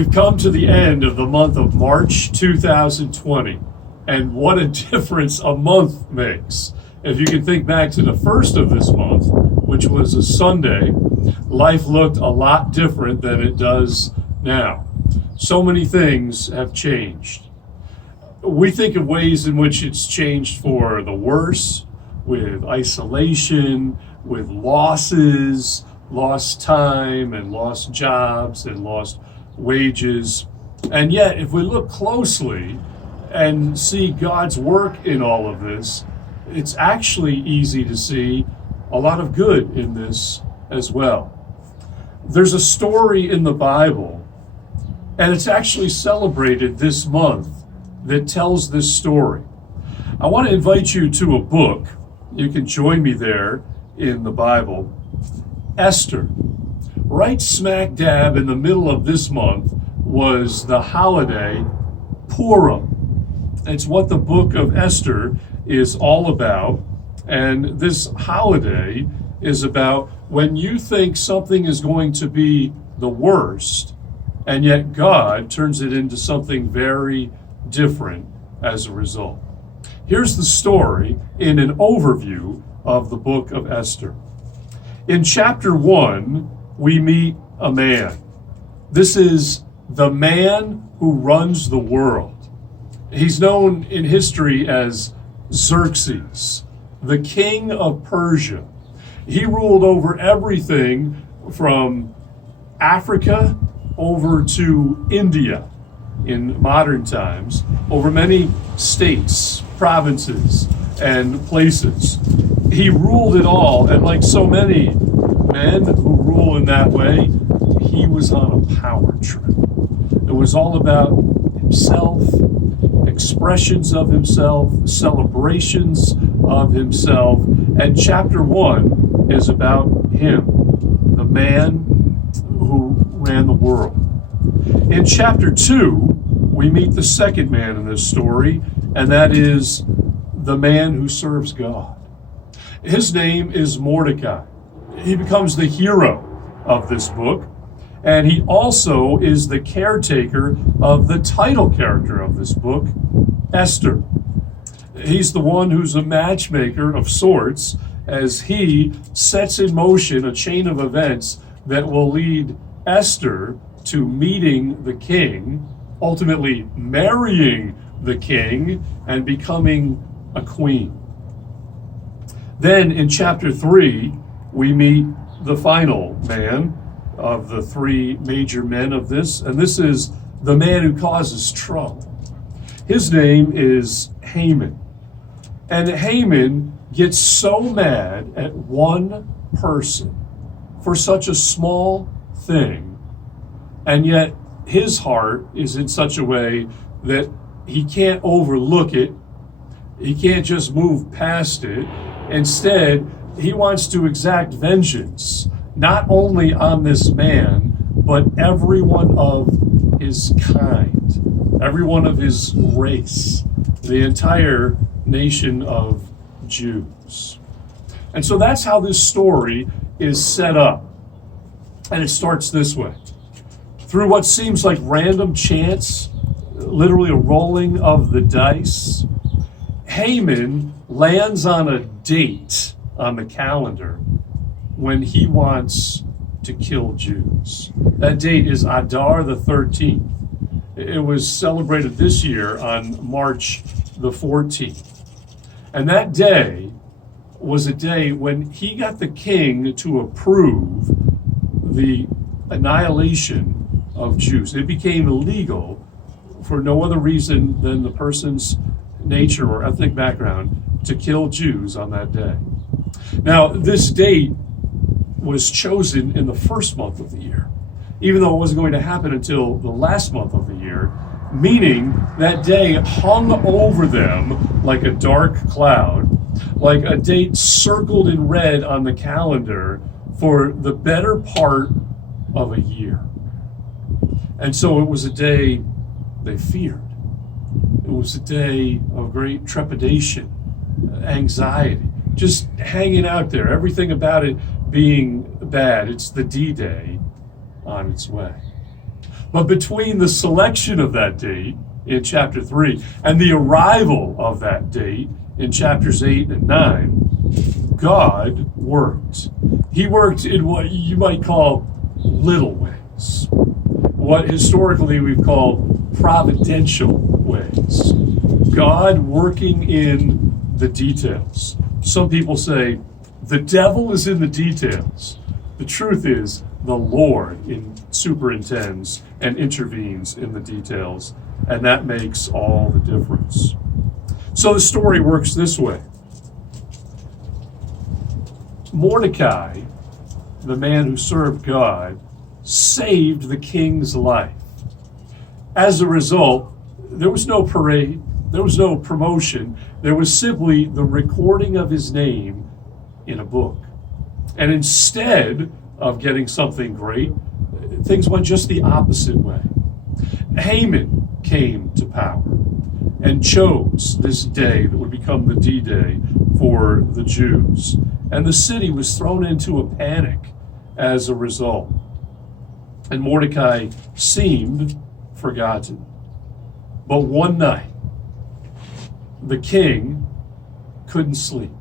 We've come to the end of the month of March 2020, and what a difference a month makes. If you can think back to the first of this month, which was a Sunday, life looked a lot different than it does now. So many things have changed. We think of ways in which it's changed for the worse, with isolation, with losses, lost time and lost jobs and lost wages. And yet, if we look closely and see God's work in all of this, it's actually easy to see a lot of good in this as well. There's a story in the Bible, and it's actually celebrated this month, that tells this story. I want to invite you to a book. You can join me there in the Bible. Esther. Right smack dab in the middle of this month was the holiday Purim. It's what the book of Esther is all about. And this holiday is about when you think something is going to be the worst, and yet God turns it into something very different as a result. Here's the story in an overview of the book of Esther. In chapter 1, we meet a man. This is the man who runs the world. He's known in history as Xerxes, the king of Persia. He ruled over everything from Africa over to India in modern times, over many states, provinces, and places. He ruled it all, and like so many men who rule in that way, he was on a power trip. It was all about himself, expressions of himself, celebrations of himself, and chapter 1 is about him, the man who ran the world. In chapter 2, we meet the second man in this story, and that is the man who serves God. His name is Mordecai. He becomes the hero of this book, and he also is the caretaker of the title character of this book, Esther. He's the one who's a matchmaker of sorts, as he sets in motion a chain of events that will lead Esther to meeting the king, ultimately marrying the king, and becoming a queen. Then in chapter 3, we meet the final man of the three major men of this, and this is the man who causes trouble. His name is Haman. And Haman gets so mad at one person for such a small thing, and yet his heart is in such a way that he can't overlook it. He can't just move past it. Instead, he wants to exact vengeance, not only on this man, but everyone of his kind, everyone of his race, the entire nation of Jews. And so that's how this story is set up. And it starts this way. Through what seems like random chance, literally a rolling of the dice, Haman lands on a date on the calendar when he wants to kill Jews. That date is Adar the 13th. It was celebrated this year on March the 14th. And that day was a day when he got the king to approve the annihilation of Jews. It became illegal for no other reason than the person's nature or ethnic background to kill Jews on that day. Now, this date was chosen in the first month of the year, even though it wasn't going to happen until the last month of the year, meaning that day hung over them like a dark cloud, like a date circled in red on the calendar for the better part of a year. And so it was a day they feared. It was a day of great trepidation, anxiety, just hanging out there, everything about it being bad. It's the D-Day on its way. But between the selection of that date in chapter 3 and the arrival of that date in chapters 8 and 9, God worked. He worked in what you might call little ways, what historically we've called providential ways. God working in the details. Some people say the devil is in the details. The truth is the Lord superintends and intervenes in the details, and that makes all the difference. So the story works this way. Mordecai, the man who served God, saved the king's life. As a result, there was no parade, there was no promotion, there was simply the recording of his name in a book. And instead of getting something great, things went just the opposite way. Haman came to power and chose this day that would become the D-Day for the Jews. And the city was thrown into a panic as a result. And Mordecai seemed forgotten. But one night, the king couldn't sleep.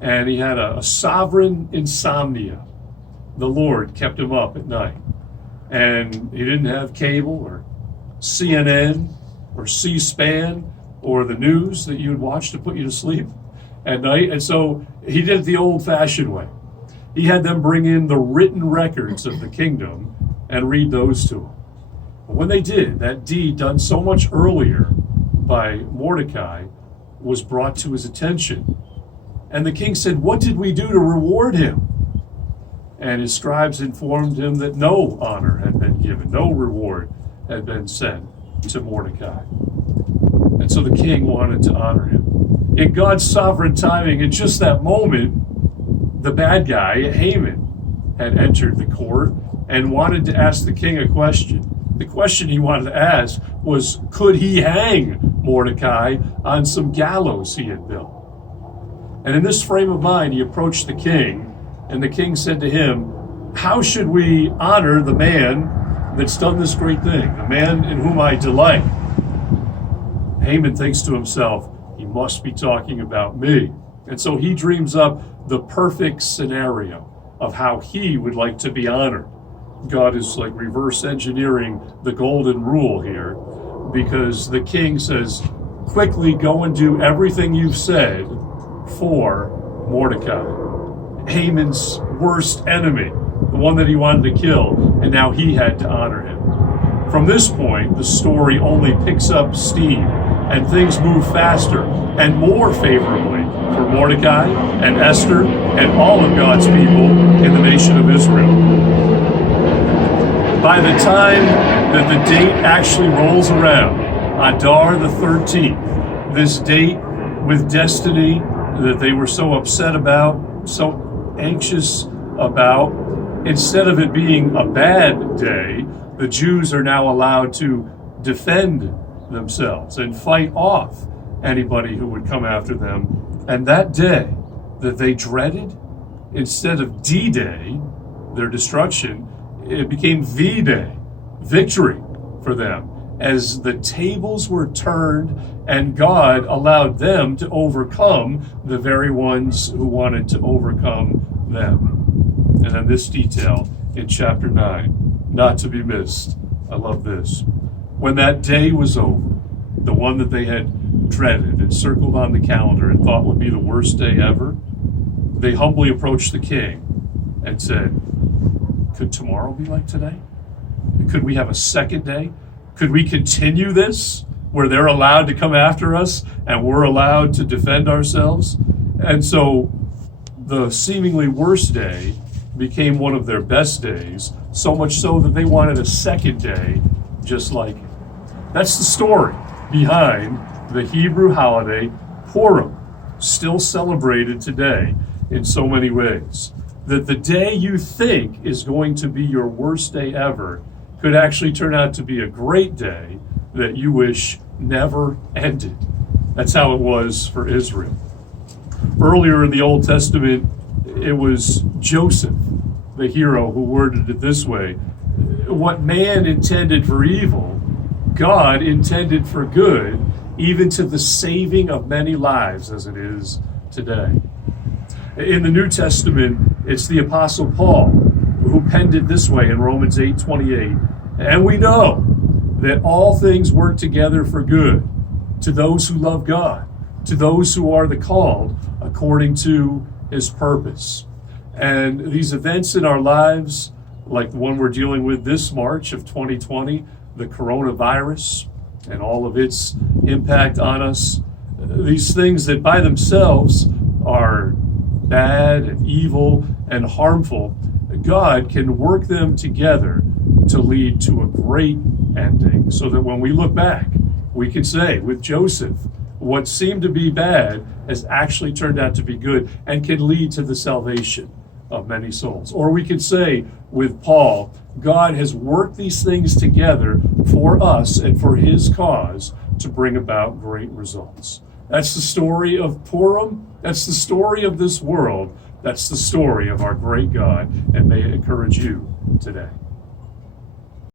And he had a sovereign insomnia. The Lord kept him up at night. And he didn't have cable or CNN or C-SPAN or the news that you would watch to put you to sleep at night. And so he did it the old-fashioned way. He had them bring in the written records of the kingdom and read those to him. But when they did, that deed done so much earlier by Mordecai was brought to his attention. And the king said, "What did we do to reward him?" And his scribes informed him that no honor had been given, no reward had been sent to Mordecai. And so the king wanted to honor him. In God's sovereign timing, in just that moment, the bad guy, Haman, had entered the court and wanted to ask the king a question. The question he wanted to ask was, could he hang Mordecai on some gallows he had built? And in this frame of mind, he approached the king, and the king said to him, "How should we honor the man that's done this great thing, the man in whom I delight?" Haman thinks to himself, he must be talking about me. And so he dreams up the perfect scenario of how he would like to be honored. God is like reverse engineering the golden rule here, because the king says, quickly go and do everything you've said for Mordecai, Haman's worst enemy, the one that he wanted to kill, and now he had to honor him. From this point, the story only picks up steam, and things move faster and more favorably for Mordecai and Esther and all of God's people in the nation of Israel. By the time that the date actually rolls around, Adar the 13th, this date with destiny that they were so upset about, so anxious about, instead of it being a bad day, the Jews are now allowed to defend themselves and fight off anybody who would come after them. And that day that they dreaded, instead of D-Day, their destruction, it became V-Day, victory for them, as the tables were turned and God allowed them to overcome the very ones who wanted to overcome them. And then this detail in chapter 9, not to be missed. I love this. When that day was over, the one that they had dreaded and circled on the calendar and thought would be the worst day ever, they humbly approached the king and said, could tomorrow be like today? Could we have a second day? Could we continue this where they're allowed to come after us and we're allowed to defend ourselves? And so the seemingly worst day became one of their best days, so much so that they wanted a second day just like it. That's the story behind the Hebrew holiday Purim, still celebrated today in so many ways. That the day you think is going to be your worst day ever could actually turn out to be a great day that you wish never ended. That's how it was for Israel. Earlier in the Old Testament, it was Joseph, the hero, who worded it this way. what man intended for evil, God intended for good, even to the saving of many lives as it is today. In the New Testament, it's the Apostle Paul who penned it this way in Romans 8:28. And we know that all things work together for good to those who love God, to those who are the called according to his purpose. And these events in our lives, like the one we're dealing with this March of 2020, the coronavirus and all of its impact on us, these things that by themselves are bad and evil and harmful, God can work them together to lead to a great ending, so that when we look back, we can say with Joseph, what seemed to be bad has actually turned out to be good and can lead to the salvation of many souls. Or we could say with Paul, God has worked these things together for us and for his cause to bring about great results. That's the story of Purim. That's the story of this world. That's the story of our great God, and may it encourage you today.